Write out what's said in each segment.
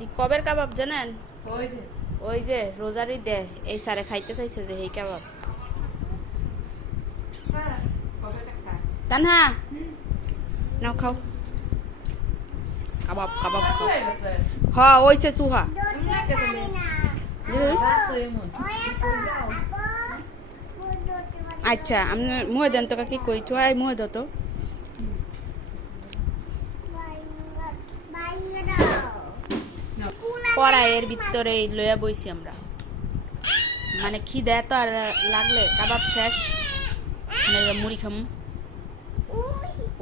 এই কবের কাবাব জানেন? ওই যে রোজারি দে এই সারে খাইতে চাইছে যে এই কাবাব। তানহা নাও খাও কাবাব কাবাব খাও। হ্যাঁ ওইছে সুহা। আচ্ছা আমি মুহে দেন তো কাকি কই তো আই মুহে দতো কড়াইয়ের ভিতরে লইয়া বইছি আমরা, মানে খিদে তো আর লাগলে কাবাব শেষ মানে মুড়ি খাম।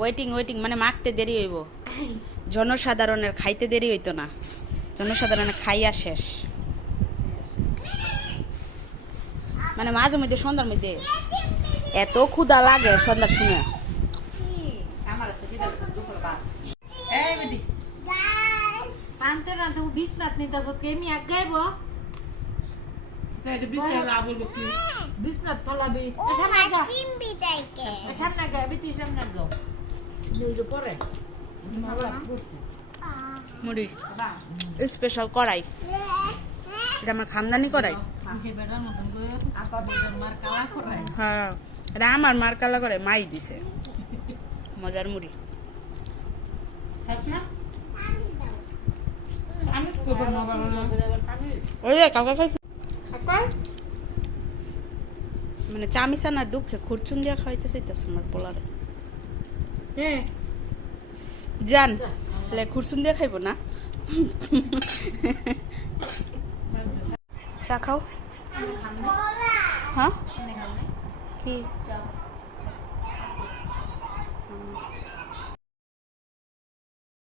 ওয়েটিং ওয়েটিং মানে মাখতে দেরি হইব, জনসাধারণের খাইতে দেরি হইতো না, জনসাধারণের খাইয়া শেষ। মানে মাঝে মধ্যে সন্ধ্যার মধ্যে এত ক্ষুধা লাগে সন্ধ্যার সময়। বিছনাত নিতা কেমি এক গাইব বিছনাত ফালাবি সামনে গাইবি তুই সামনে যাও নিউজ পরে মুড়ি স্পেশাল কড়াই, এটা আমার খানদানি কড়াই। হ্যাঁ এটা আমার মার কালা করে মাই দিছে, মজার মুড়ি। ওই যে কাকা খাইছে মানে চামিচানার দুঃখে খুরচুন দিয়া খাইতে চাইতেছে আমার পোলারে। জান তাহলে খুরচুন দিয়া খাইব না? চা খাও। হ্যাঁ কি